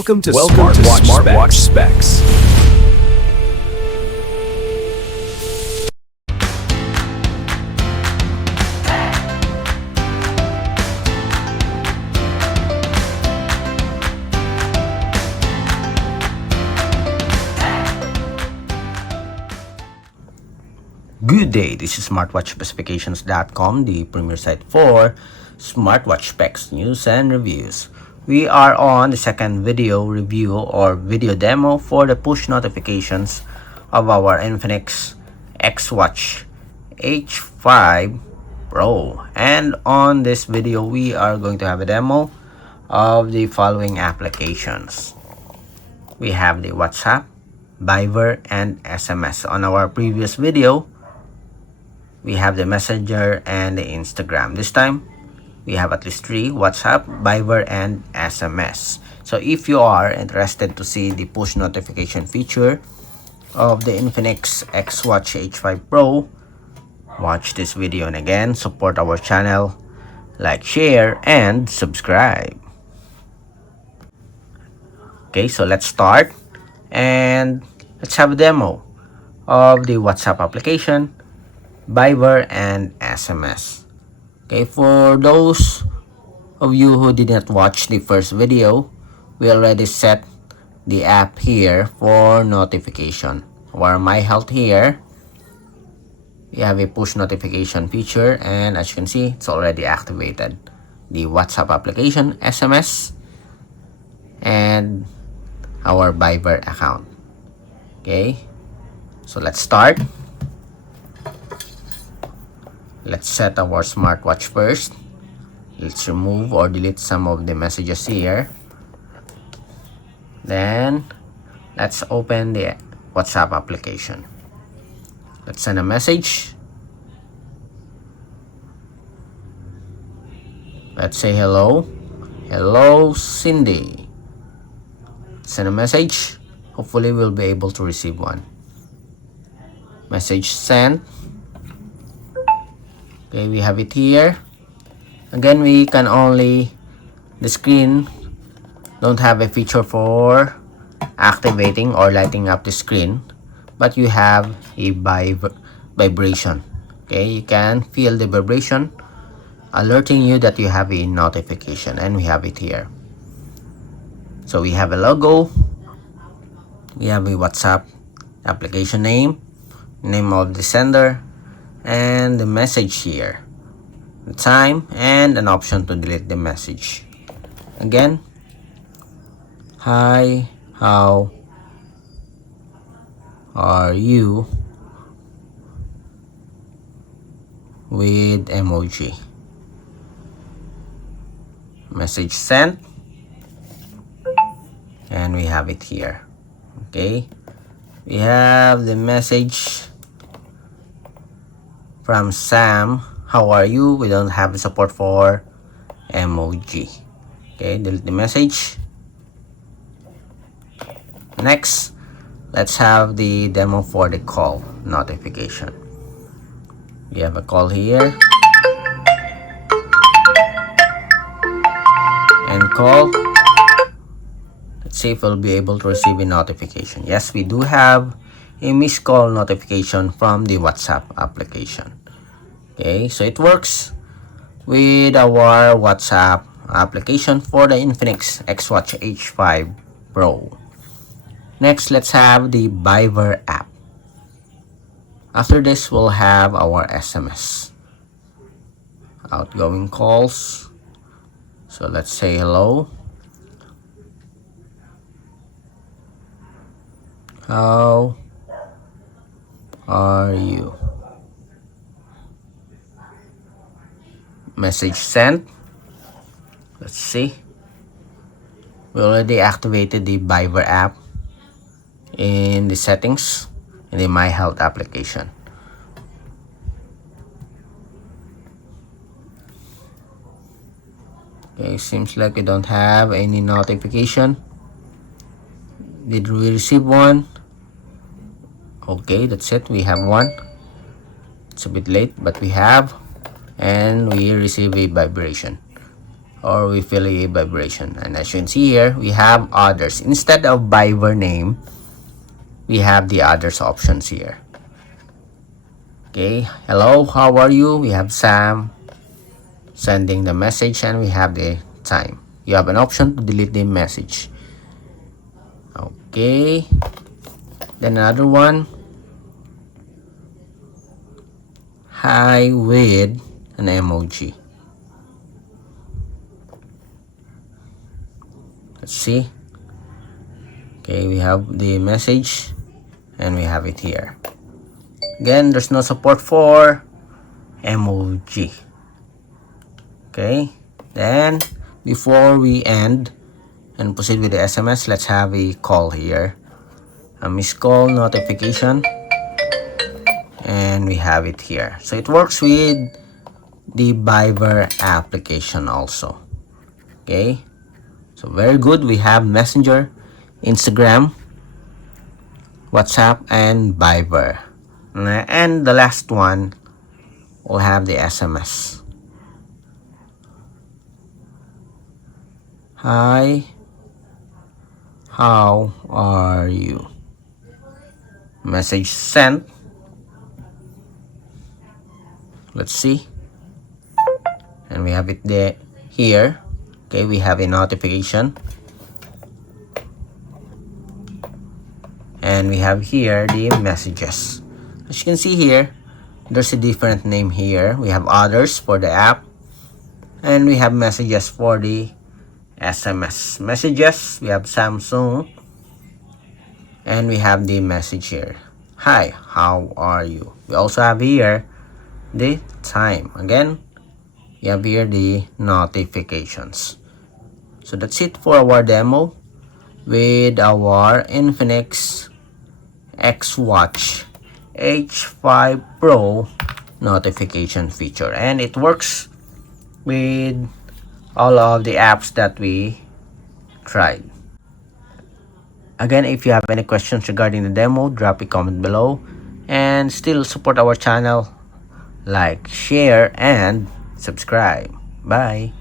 Welcome to Smartwatch Specs. Good day, this is smartwatchspecifications.com, the premier site for smartwatch specs, news, and reviews. We are on the second video review or video demo for the push notifications of our Infinix XWatch H5 Pro. And on this video, we are going to have a demo of the following applications. We have the WhatsApp, Viber, and SMS. On our previous video, we have the Messenger and the Instagram. This time, we have at least three: WhatsApp, Viber, and SMS. So if you are interested to see the push notification feature of the Infinix XWatch H5 Pro, watch this video, and again, support our channel, like, share, and subscribe. Okay, so let's start and let's have a demo of the WhatsApp application, Viber, and SMS. Okay, for those of you who did not watch the first video, we already set the app here for notification. Our My Health here, we have a push notification feature, and as you can see, it's already activated. The WhatsApp application, SMS, and our Viber account. Okay, so let's start. Let's set our smartwatch first. Let's remove or delete some of the messages here. Then let's open the WhatsApp application. Let's send a message. Let's say hello. Hello, Cindy. Send a message. Hopefully we'll be able to receive one. Message sent. Okay, we have it here. Again, we can only, the screen don't have a feature for activating or lighting up the screen, but you have a vibration. Okay, you can feel the vibration alerting you that you have a notification, and we have it here. So we have a logo, we have a WhatsApp application name, name of the sender, and the message here, the time, and an option to delete the message. Again, hi, how are you, with emoji. Message sent, and we have it here. Okay, we have the message from Sam, how are you? We don't have the support for emoji. Okay, delete the message. Next, let's have the demo for the call notification. We have a call here, and call. Let's see if we'll be able to receive a notification. Yes, we do have a missed call notification from the WhatsApp application. Okay, so it works with our WhatsApp application for the Infinix XWatch H5 Pro. Next, let's have the Viber app. After this, we'll have our SMS, outgoing calls. So let's say hello. How are you? Message sent. Let's see. We already activated the Viber app in the settings in the My Health application. Okay, seems like we don't have any notification. Did we receive one? Okay, that's it. We have one. It's a bit late, but we have, and we receive a vibration. or we feel a vibration. And as you can see here, we have others. Instead of Viber name, we have the others options here. Okay, hello, how are you? We have Sam sending the message, and we have the time. You have an option to delete the message. Okay, then another one, hi with an emoji. Let's see. Okay, we have the message and we have it here. Again, there's no support for emoji. Okay, then before we end and proceed with the SMS, let's have a call here. A missed call notification, and we have it here. So it works with the Viber application also. Okay, so very good. We have Messenger, Instagram, WhatsApp, and Viber. And the last one will have the SMS. Hi, how are you? Message sent. Let's see. And we have it there here. Okay, we have a notification. And we have here the messages. As you can see here, there's a different name here. We have others for the app, and we have messages for the SMS. Messages, we have Samsung, and we have the message here. Hi, how are you? We also have here the time. Again, we have here the notifications. So that's it for our demo with our Infinix XWatch H5 Pro notification feature, and it works with all of the apps that we tried. Again, if you have any questions regarding the demo, drop a comment below, and still support our channel, like, share, and subscribe. Bye.